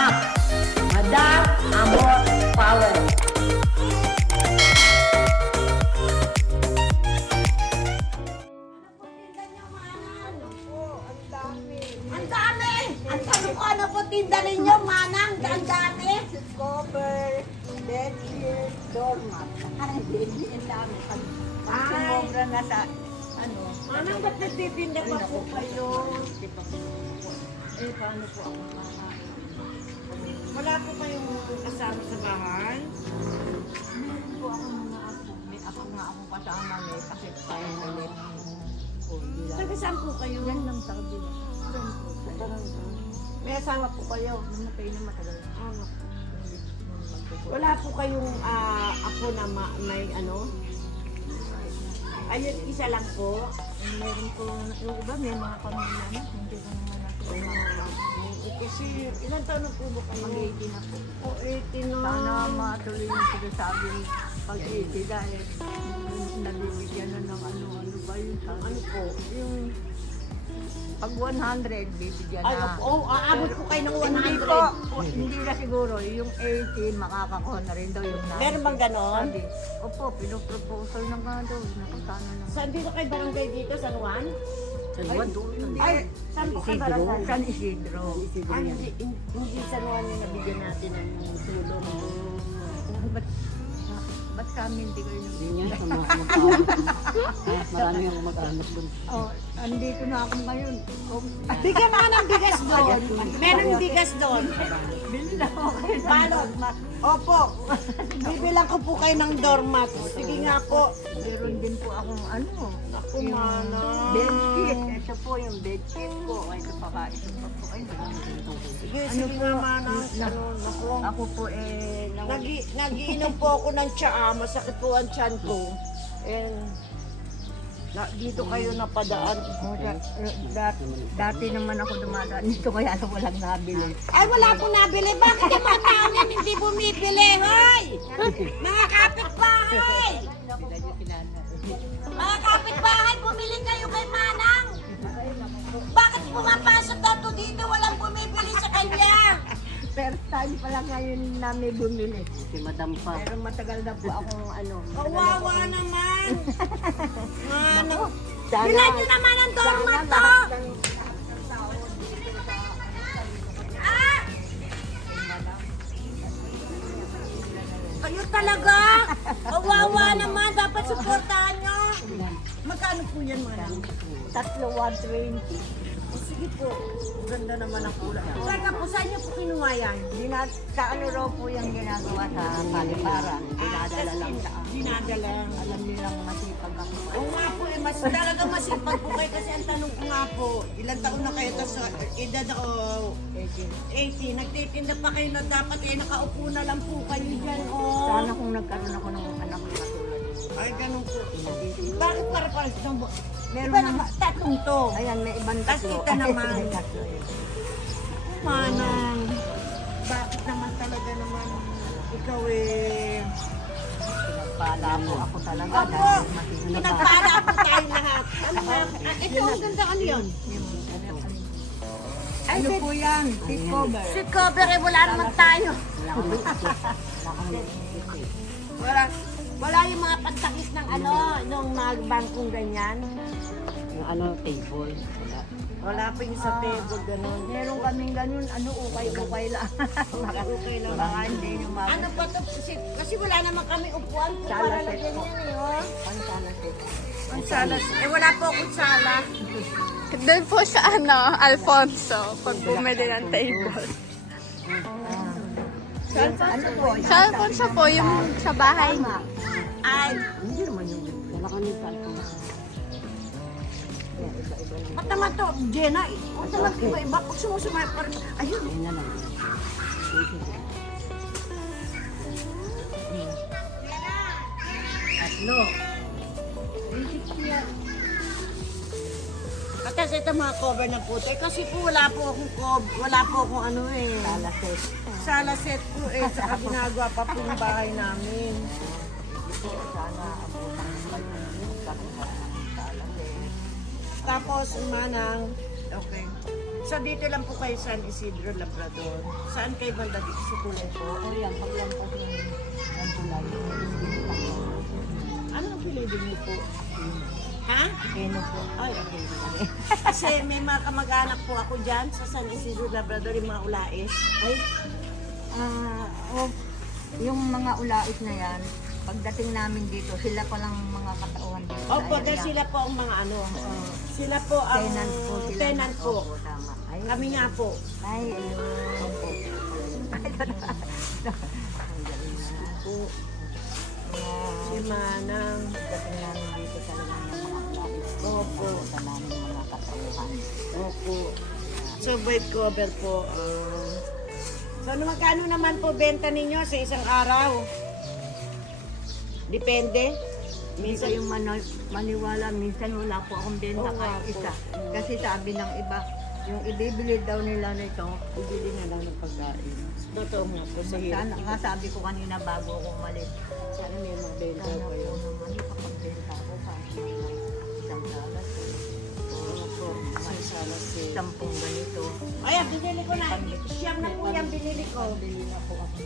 MAP. Madam Amor Power. Ang dami! Ang tanong ko, ano po tinda ninyo, manang? Ang dami! Cover, bedsheet, doormat. Ang dami. Pag sumobra na sa, ano, Manang, ba't nagtitinda pa po kayo? eh, paano po ako makakain? Wala po kayong kasama sa bahay? Meron po ako mga apo. May ako nga ako kasama eh, kasi kaya ulit. Taga saan po kayo? Yan lang sa kabila. Yan po. Sa barangay. May asawa po kayo? Namatay na matagal. Wala po kayong apo na may ano? Ayun, isa lang po. Meron po, yung iba may mga pamilya na, hindi ko naman natin. Kasi ilang taon na po ba kayo? Mag-80 na po. O, 80 na. Sana matuloy yung sinasabi pag-80 dahil nabibigyan na ng ano ba yun? Ano po? Yung pag 100, bibigyan Ay, na. aabot po kayo ng 100. Hindi po, hindi na siguro. Yung 80, makakakuha na rin daw yung 90. Meron bang ganon? Sabi, opo, pinoproposal na nga daw. Nakasana na. Saan dito kayo barangay dito? San Juan? San Juan doon. Ay, saan po kayo barangay? San Isidro. Ay, hindi San Juan yung nabigyan natin ng tulong. Ba't kami hindi kayo nabigyan? Yun yan, sa mga kumakain. Marami yung kumakain doon. Oh, andito na ako ngayon. Oh, Bigyan na ng bigas doon. Meron bigas doon. bili na ako kayo. Balot. Opo. Bibilang ko po kayo ng doormat. Sige nga po. Meron din po akong ano. Naku, mana. Bedsheet. Ito po yung bedsheet ko. Ay, ito pa ka. Ito pa po. Ay, Sige, sige nga, mana. Ano, naku. ako po eh, Nagiinom po ako ng tsaa. Masakit po ang tiyan ko. And dito kayo napadaan. dati naman ako dumadaan dito kaya lang walang nabili. Ay, wala pong nabili. Bakit yung mga tao yan hindi bumibili? Hoy! Mga kapitbahay! Mga kapitbahay, bumili kayo kay Manang! Bakit pumapasok dato dito? Walang bumibili sa kanya! First time pa lang ngayon namin bumili. Si Madam pa. Pero matagal na po akong ano. Kawawa naman! Manang! Sana, Bilan nyo naman ang dormat to! Ah! Kayo talaga! Kawawa naman! Dapat suportahan nyo! Magkano po yan, Manang? tatlo 120. Sige po. Ganda naman ang kulay. Teka po, saan niyo po kinuha yan? Sa ano raw po yung ginagawa sa paliparan. Dinadala lang sa akin. Dinadala. Alam nilang masipag ako. Oo nga po, talaga masipag po kayo kasi ang tanong ko nga po, ilang taon na kayo tapos edad ako 80. Nagtitinda pa kayo na dapat nakaupo na lang po kayo dyan. Oh. Sana kung nagkaroon ako ng anak na katulad. Ay, ganun po. Bakit para-paras ng Meron Iba na- naman, tatlong to. Ayan, may ibang Tas tatlo. kita naman. May tatlo yun. Manang, bakit naman talaga naman ikaw eh... Pinagpala po ako talaga. Opo, dahil matinag na pinagpala po tayo lahat. Ano ba? Ito, ang ganda ano yun? Ano po yan? Seat cover. Seat cover eh, wala naman tayo. Wala yung mga pantakis ng ano, nung nagbangkong ganyan. Yung ano, table. Wala. Wala pa yung sa table, ganun. Meron kaming ganun, ano, ukay-ukay lang. Okay lang. Baka hindi nyo mabot. Ano ba ito? Kasi wala naman kami upuan kung Sala para set lagyan po. yan eh, oh. Ang sana set. Ang salas. Eh, wala po akong sala. Doon po sa ano, Alfonso, pag bumili ng table. Ano po? Sa Alfonso po, yung sa bahay mo. Ay, Hindi naman yung Wala kami salpo. ba't naman to? Jenna, ba't naman iba-iba? Pag sumusumay pa rin. Ayun. Ayun na lang. tatlo. Kasi ito mga cover ng puti. Kasi po wala po akong wala po akong ano eh. Sala set. Sala set po eh. Saka ginagawa pa po yung bahay namin. Sana abutan kayo ng sala set. Tapos, manang, okay. So dito lang po kayo San Isidro, Labrador. Saan kayo banda dito sa tulay po? O yan, paglampas ng tulay. Ano ang pilidin niyo po? Ha? Keno po. Ay, okay. Kasi may mga kamag-anak po ako dyan sa San Isidro, Labrador, yung mga ulais. Ay, yung mga ulait na yan, pagdating namin dito, sila pa lang mga katauhan dito. sa Opo, area. dahil sila po ang mga ano. Sila po ang Tenant po sila. tenant po. Opo, tama. Ay, Kami nga po. Ay, ayun. Opo. Po. Si Manang. Pagdating namin dito talaga ng mga ulait. Opo. Sa namin mga katauhan. Opo. So, bed cover po. So, magkano naman po benta ninyo sa isang araw? Depende. Hindi Minsan, kayong maniwala, minsan wala po akong benta Oo nga kahit po. isa. Kasi sabi ng iba, yung ibibili daw nila nito, Bibili na lang ng pagkain. totoo nga po sa hirap. sana nga sabi ko kanina bago ako umalis. Sana may mabenta Sana pa po yun. naman ipapagbenta ko kahit mga isang salat. Opo, sana si... 10 ganito. Ayan, binili ko na. Siyam na po yan binili ko. Bili na po ako.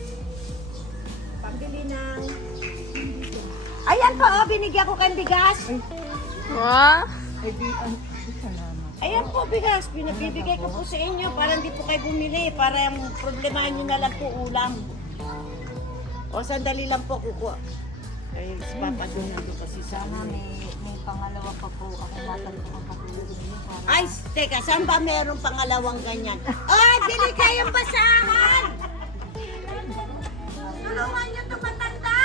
Pambili ng... Ayan po, oh, binigyan ko kang bigas. Wow. Eh di, salamat. Ayan po, bigas. Pinabibigay ko po sa inyo para hindi po kayo bumili. Para yung problemahin nyo na lang po ulam. O, sandali lang po kukuha. Ay, papadunan ko kasi sa Sana amin. may pangalawa pa po ako natanong ang katulad ninyo. Para Ay, teka, saan ba merong pangalawang ganyan? Ay, bili kayong basahan! Tulungan nyo ito matanda!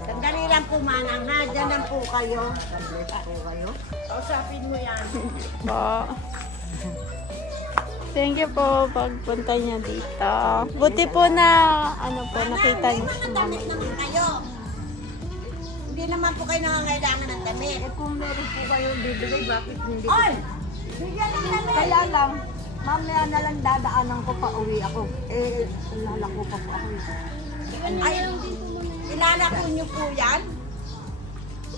Sandali lang po, Manang, ha? Diyan lang po kayo. bless po kayo. Kausapin mo yan. Po. Thank you po pagpunta niya dito. Buti po na, ano po, nakita niyo si mama. Damit naman kayo. Hindi naman po kayo nangangailangan ng damit. Eh kung meron po kayo bibili, bakit hindi ko? Oy! Bigyan ng damit! Kaya lang, mamaya na lang dadaanan ko pa uwi ako. Eh, lalako pa po ako. Ay, ilalako nyo po yan?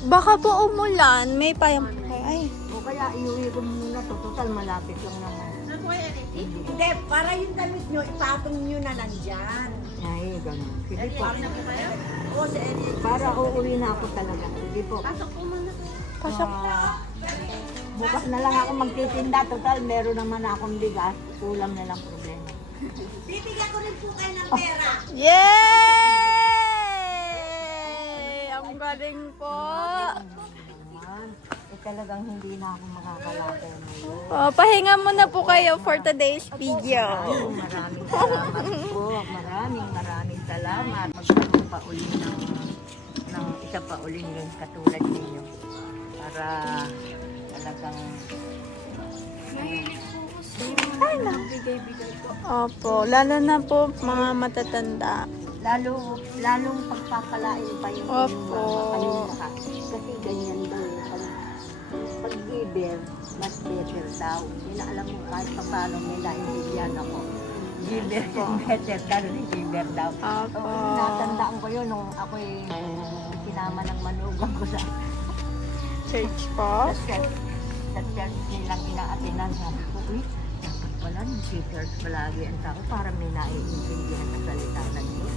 Baka po umulan, may payam po kayo. Ay, O kaya iuwi ko muna to. Total, malapit lang naman. Hindi, para yung damit nyo, ipatong nyo na nandyan. Ay, ganun. Sige po. O sa area. Para uuwi na ako talaga. Sige po. pasok. Bukas na lang ako magtitinda. Total, meron naman akong bigas. Ulam na lang problema. Bibigyan ko rin po kayo ng pera. Yay! Ang galing po. Naman. Eh talagang hindi na ako makakalakay ngayon. Pahinga muna po kayo for today's video. Maraming salamat po. Maraming salamat. Magkaroon pa uli ng isa pa uli ng katulad ninyo. Para talagang bigay-bigay ko. Opo, lalo na po mga matatanda. Lalong pagpapalain pa yung Opo. kayong lahat. Kasi ganyan daw. Pag-giver, mas better daw. Alam mo kahit pa paano may naintindihan ako. Giver is better than receiver daw. Opo. Natandaan ko yun nung ako'y sinama ng manugang ko sa Church po. church nilang inaatinan. Sabi ko, dapat pala nag-church palagi ang tao para may naiintindihan sa salita ng Diyos.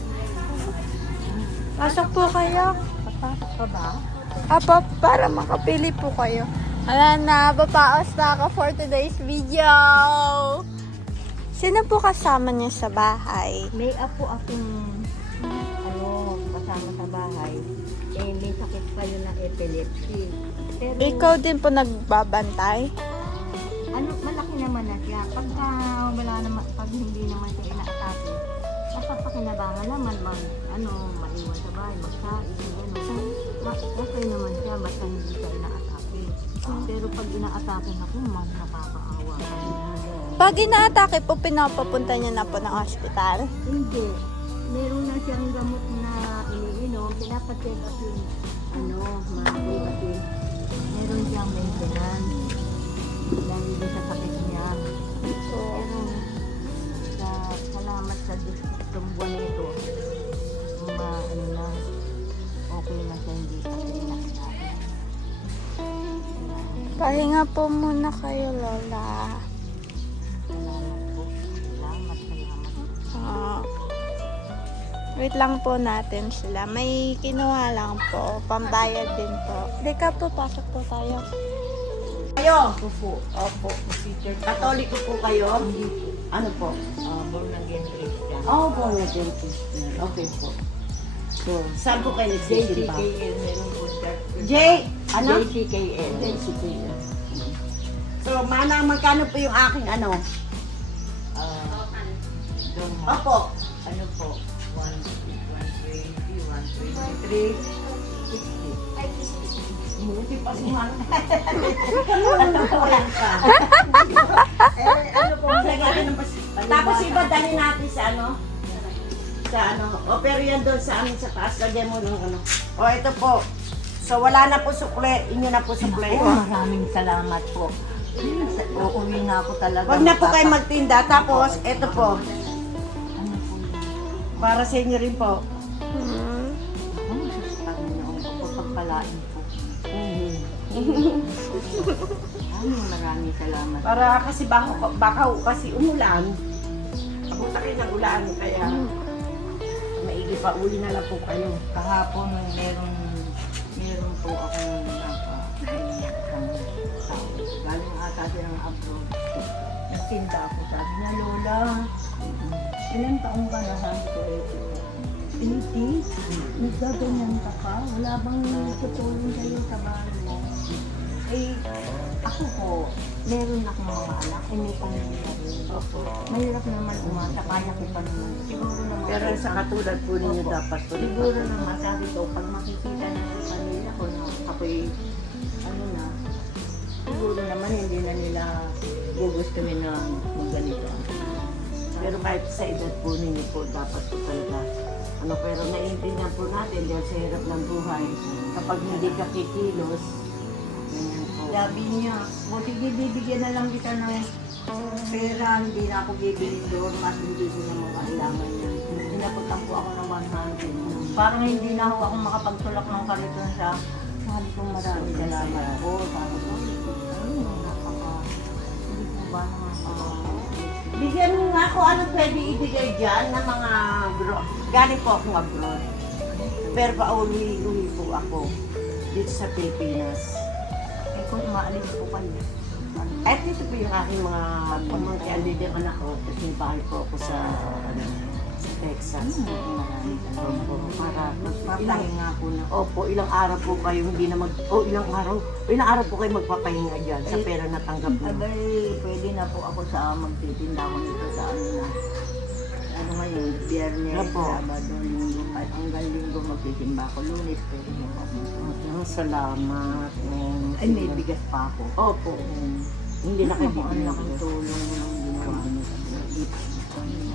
Pasok po kayo. Papasok ka ba? Apo, para makapili po kayo. Wala na, papaos na ako for today's video. Sino po kasama niyo sa bahay? May apo akong kasama sa bahay. Eh, may sakit pa yun na epilepsy. Pero, Ikaw din po nagbabantay? malaki naman na siya. Pagka wala naman, pag hindi naman siya inaatake, basta pakinabangan naman, maiwan sa bahay, magsain, gano'n. Okay naman siya, basta hindi siya inaatake. Pero pag inaatake ako, nakakaawa. Pag inaatake po, pinapapunta niyo na po ng ospital? Hindi. Meron na siyang gamot na iniinom, pinapacheck up yung mga kasi meron siyang maintenance dahil sa sakit niya. So, Pero salamat sa Diyos itong buwan na ito, okay na siya, hindi pa siya inakasama. Pahinga po muna kayo, Lola. Salamat. Ah. Wait lang po natin sila. May kinuha lang po. Pambayad din po. Hindi ka po, pasok po tayo. Kayo? Opo. Opo. Teacher. Katoliko po kayo? Ano po? Born again Christian. Oh, born again Christian. Okay po. So, saan po kayo nagsisimba? JCKL meron po church. J, ano? JCKL. JCKL. So, manang magkano po yung aking ano? Doon Opo. ano po? 120, 123, 60. Buti pa si Manang. Ano po yan pa? Ano po? Lagyan ng tapos iba dali natin sa ano? Sa ano? O pero yan doon sa amin sa taas. Lagyan mo ng ano. O ito po. So wala na po sukle. Inyo na po sukle. Maraming salamat po. Uuwi na ako talaga. Huwag na po kayo magtinda. Tapos ito po. Ano po yun? Para sa inyo rin po. Hmm. Ang Panginoon ko po pagpalain po. Maraming salamat. Para kasi baka kasi umulan. Papunta kayo ng ulan. Kaya maigi pa uli na lang po kayo. Kahapon meron po akong napaiyak ng tao. Galing ata siya ng abroad. Nagtinda ako. Sabi niya, Lola, ilang taong ka na? Sabi ko, 80? Naggaganyan ka pa? Wala bang tutulong kayo sa bahay mo? Eh, ako po, meron akong mga anak, may pamilya rin. Mahirap naman umasa, kaya ko pa naman. Siguro naman. Pero sa katulad po ninyo dapat po. Siguro naman, sabi ko, pag makikita na sa pamilya ko na ako'y, ano na, siguro naman hindi na nila gugustuhin na magganito. Pero kahit sa edad po ninyo po, dapat po talaga. Ano, pero naiintindihan po natin dahil sa hirap ng buhay. Kapag hindi ka kikilos, ganyan po. Sabi niya, o sige, bibigyan na lang kita ng pera, hindi na ako bibili doon, mas hindi ko na makailangan yan. Pinaputan po ako ng 100. Parang hindi na ako makapagtulak ng kariton sa, sabi ko maraming salamat po. Sabi ko, hindi po ba naman Bigyan mo nga kung ano pwede ibigay dyan ng mga galing po akong abroad. Pero pauwi po ako dito sa Pilipinas. eh kung umaalis po kayo. At ito po yung aking mga pamangkin din yung anak ko. Tapos may bahay po ako sa Texas. Maraming salamat. Opo, para Papahinga po na. Opo, ilang araw po kayo hindi na ilang araw po kayo magpapahinga dyan sa pera na tanggap mo. Abay, pwede na po ako sa magtitinda ko nito sa ano na. Ano ngayon, Biyernes, Opo. Sabado, Linggo, at hanggang Linggo magtitimba ko. Lunes, pwede mo ako. Salamat. Ay, may bigas pa ako. Opo. Hindi na kayo Ang bibili. laking tulong ng ginawa niyo sa mga.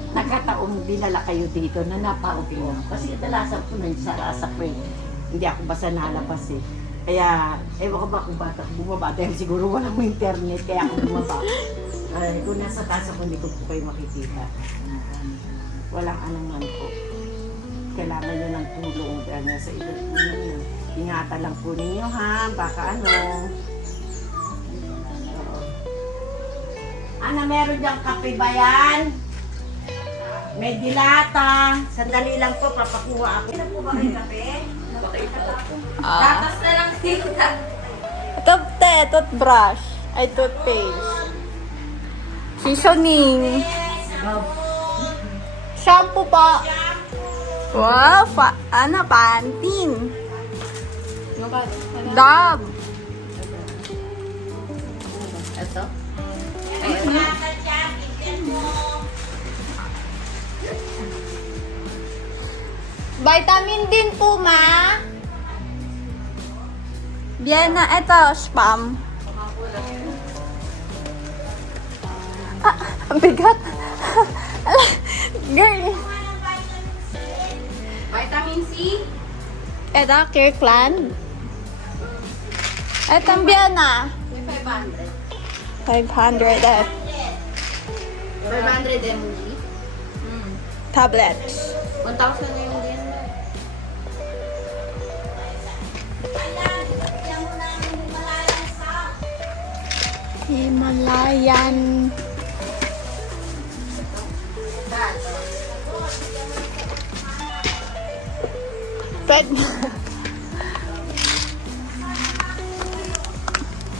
Nagkataong dinala kayo dito na napauwi na. Kasi kadalasan po sa ko eh. Hindi ako basta nalabas eh. Kaya, ewan ko ba kung bata bumaba dahil siguro walang internet kaya ako bumaba. Kung nasa taas ako, hindi ko po kayo makikita. Walang anuman po. Kailangan nyo ng tulong dahil nasa edad po ninyo. Ingatan lang po ninyo ha, baka ano. Oo. Ana, meron diyang kape ba yan? May dilata. Sandali lang po, papakuha ako. Ano po ba kayo kape? Gatas na lang sila. Toothbrush. Ay, toothpaste. Seasoning. Shampoo pa. Wow, Pantene. Dove. Ito? Vitamin din po, ma. Vienna, ito, spam. Ang bigat. Girl. Vitamin C. Ito, Kirkland. Ito, ang Vienna. May 500. 500 eh. 500 mg. Tablets. 1,000 na yung din. Himalayan. Pwede.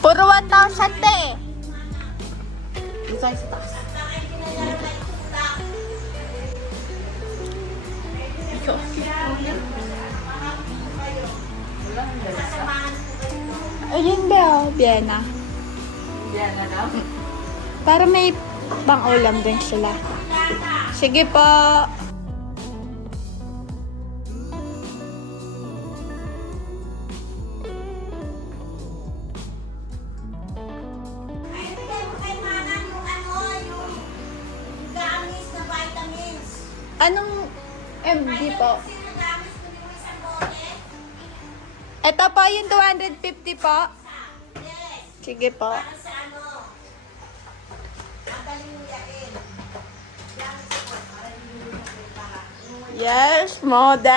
Puro 1,000 te. Yung size sa taas. Ayun ba, Vienna. Diyan na daw. Para may pang-ulam din sila. Sige po. Anong MD po? Ito po yung 250 po. Sige po. Yes, model.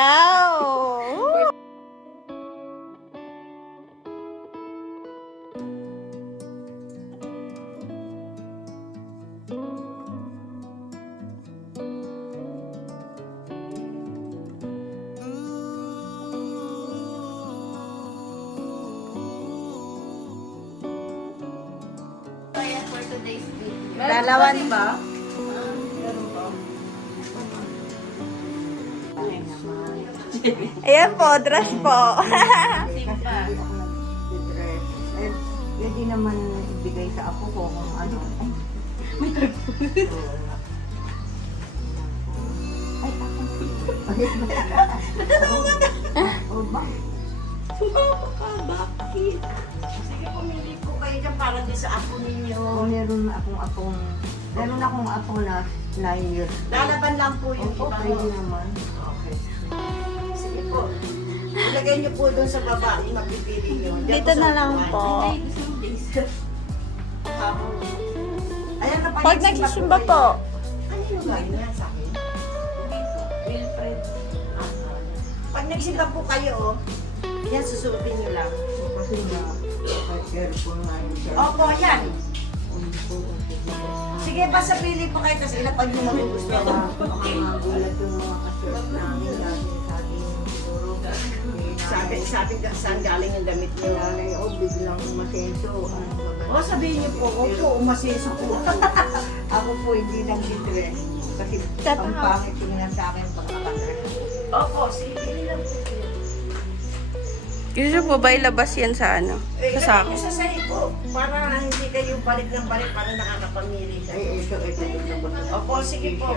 Kaya for today's video. Dalawan ba? Ayan po, dress po. Pwede naman ibigay sa apo ko kung ano. Sige, pumili po kayo dyan para din sa apo ninyo. Meron akong apo na 9 years. Lalaban lang po yung iba Pwede mo. naman. Okay. Sige po. Ilagay niyo po doon sa baba yung mapipili niyo. Diyan Dito sa na lang upuan. po. Ayan na Pag nagsisimba po. Ano yung galing yan sa akin? Wilfred. Pag nagsimba po kayo, yan susuotin niyo lang. Kasi nga, careful nga yung siya. Opo, yan. Sige, basta pili po kayo, tapos ilapag niyo na kung gusto. Makakagulat yung mga kasya namin dati sa atin siguro. Sabi saan galing yung damit niyo. Nanay, biglang umasenso. O, sabihin niyo po, opo, umasenso po. Ako po hindi nang ditre. Kasi ang pangit tingnan sa akin pagkakasya. Opo, sige, pili lang po. Gusto po ba ilabas yan sa ano? Eh, Sa ilagay niyo sa sahi po, para hindi kayo balik ng balik, para nakakapamili kayo. Ito yung labas. Opo, sige po.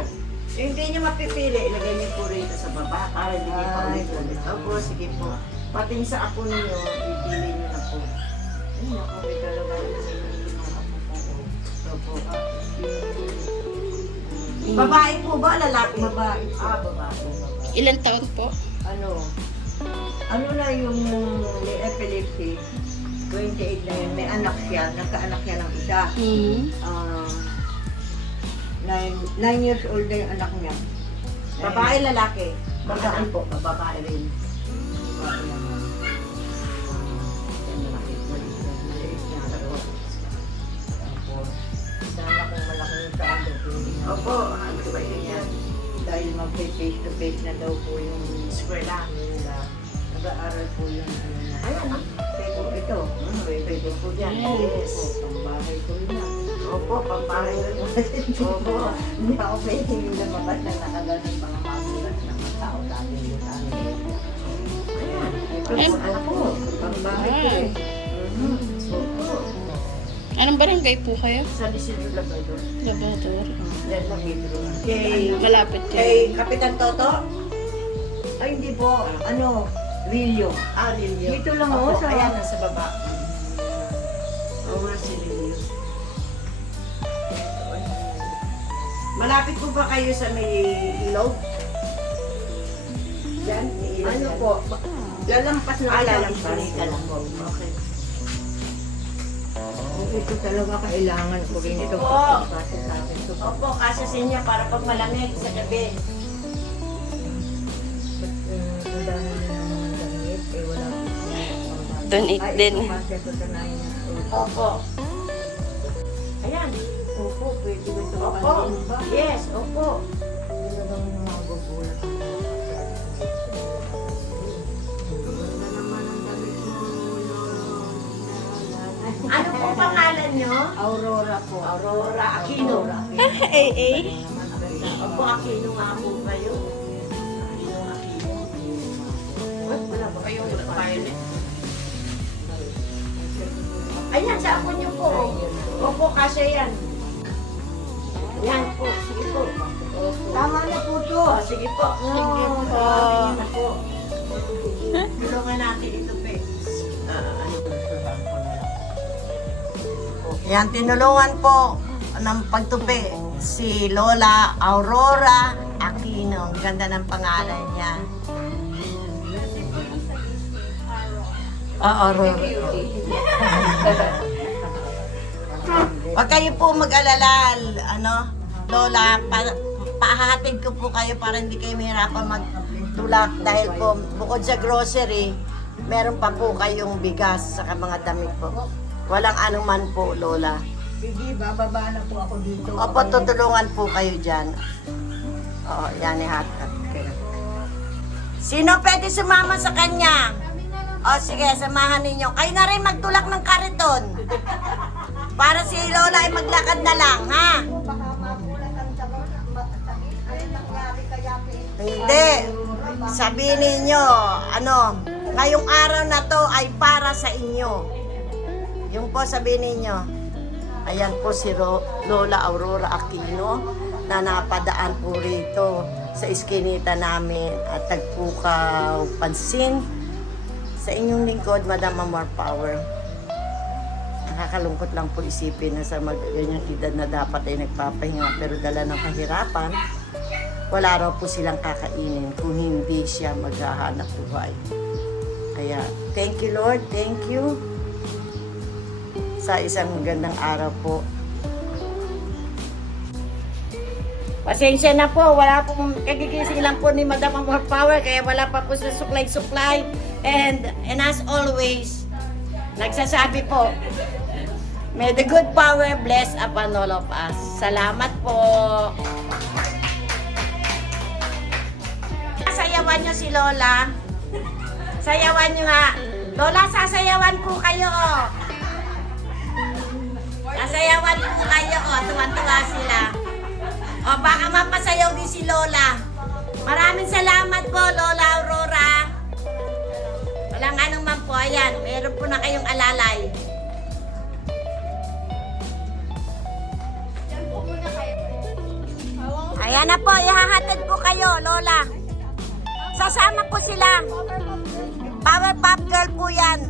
Yung hindi niyo mapipili, ilagay niyo po rito sa baba para hindi kayo paulit-ulit. Opo, sige po. Pati sa apo ninyo, ipili niyo na po. Ay, naku, may talaga yung mga apo ko. Opo. Babae po ba, lalaki? Babae po. Ah, babae. Ilan taon po? Ano na yung may epilepsy, 28 na yun, may anak siya, nagkaanak siya ng isa. 9 years old na yung anak niya. Babae, lalaki? Babae po, babae rin. Babae naman. Maliit niya ako. Tapos, sana kung malaki yung saan, hindi na. Opo, ano ba yun yan? Dahil mag-face to face na daw po yung Eskwela. nila. Nag-aaral po yung ano na. Ayan, ah. Ito. Pwede po dyan. Yes. Pambahay ko rin na. Opo, pamparay rin. Opo. Hindi ako pwede yung lumabas na nakagaling mga magulat ng mga tao sa atin yung sa amin. Ayan. Ito po ako. Pambahay ko rin. Opo. Anong barangay po kayo? Sa Isidro Labrador. Labrador. Yan lang Pedro. Kay, Malapit kay Kapitan Toto? Ay, hindi po. Ano? Rilyo. Ah, Lilio. Dito lang, Opo, oh, sa- ayan, nasa baba. Oo nga si Lilio. Malapit po ba kayo sa may ilog? Yan, may ilog Ano yan. po? Lalampas na Lalampas ka lang po. Okay. Ito talaga kailangan ko rin ito. Oo. Kasi sa akin ito. Opo, kasi sa inyo para pag malamig sa gabi. Ang dami na naman damit. Eh, wala. Donate din. Kasi ito sa 9 years old. Opo. Opo. Yes, opo. Ano po pangalan nyo? Aurora po. Aurora Aquino. AA. Opo, Aquino nga po kayo. Wala ba kayong violet? Ayan, sa ako nyo po. Opo, kasi yan. Yan po, sige po. Tama na po to. Sige po. Sige po. Sige na po. Tulungan natin ito, pe. Yan, tinulungan po ng pagtupi si Lola Aurora Aquino. Ang ganda ng pangalan niya. Aurora. Huwag kayo po mag-alala, Lola, pahahatid ko po kayo para hindi kayo mahirapan magtulak dahil po bukod sa grocery, meron pa po kayong bigas sa mga damit po. Walang anuman po, Lola. Sige, bababa na po ako dito. Opo, tutulungan po kayo dyan. Oo, yan ihatid. Okay. Sino pwede sumama sa kanya? O sige, samahan ninyo. Kayo na rin magtulak ng kariton. Para si Lola ay maglakad na lang, ha? Hindi. Sabihin ninyo, ngayong araw na to ay para sa inyo. Yung po sabihin ninyo, ayan po si Lola Aurora Aquino na napadaan po rito sa iskinita namin at tagpukaw pansin sa inyong lingkod, Madam Amor Power. Nakakalungkot lang po isipin na sa ganyang edad na dapat ay nagpapahinga pero dala ng kahirapan, wala raw po silang kakainin kung hindi siya maghahanap buhay. Kaya, thank you Lord, thank you sa isang magandang araw po. Pasensya na po, wala pong kagigising lang po ni Madam Amor Power kaya wala pa po sa suklay-suklay. And as always, nagsasabi po, may the good power bless upon all of us. Salamat po. Sayawan nyo si Lola. Sayawan nyo nga. Lola, sasayawan po kayo. Sasayawan po kayo. Tuwan-tuwa sila. O, baka mapasayaw din si Lola. Maraming salamat po, Lola Aurora. Walang anuman po. Ayan, meron po na kayong alalay. Ayan na po, ihahatid po kayo, Lola. Sasama po sila. Powerpuff Girl po yan.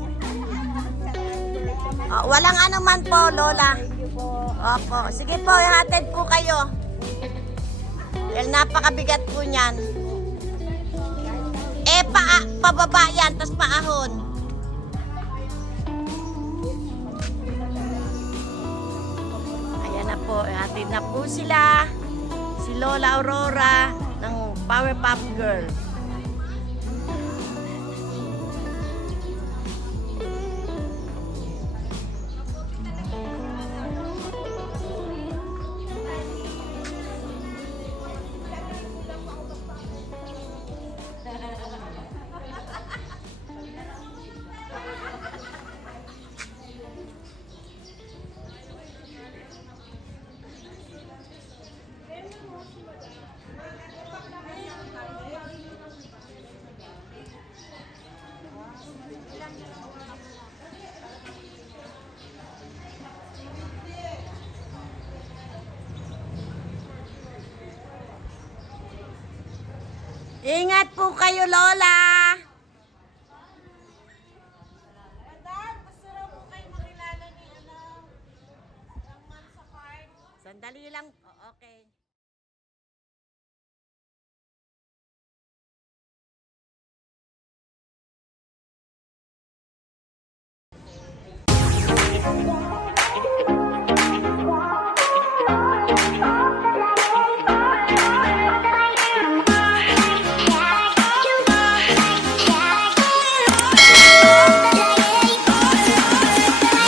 O, walang anuman po, Lola. Opo, sige po, ihatid po kayo. Dahil napakabigat po niyan. Pababa yan, tas paahon. Ayan na po, ihatid na po sila. Si Lola Aurora ng Powerpuff Girl. Ingat po kayo, Lola! Madam, gusto raw po kayo makilala ni Sandali lang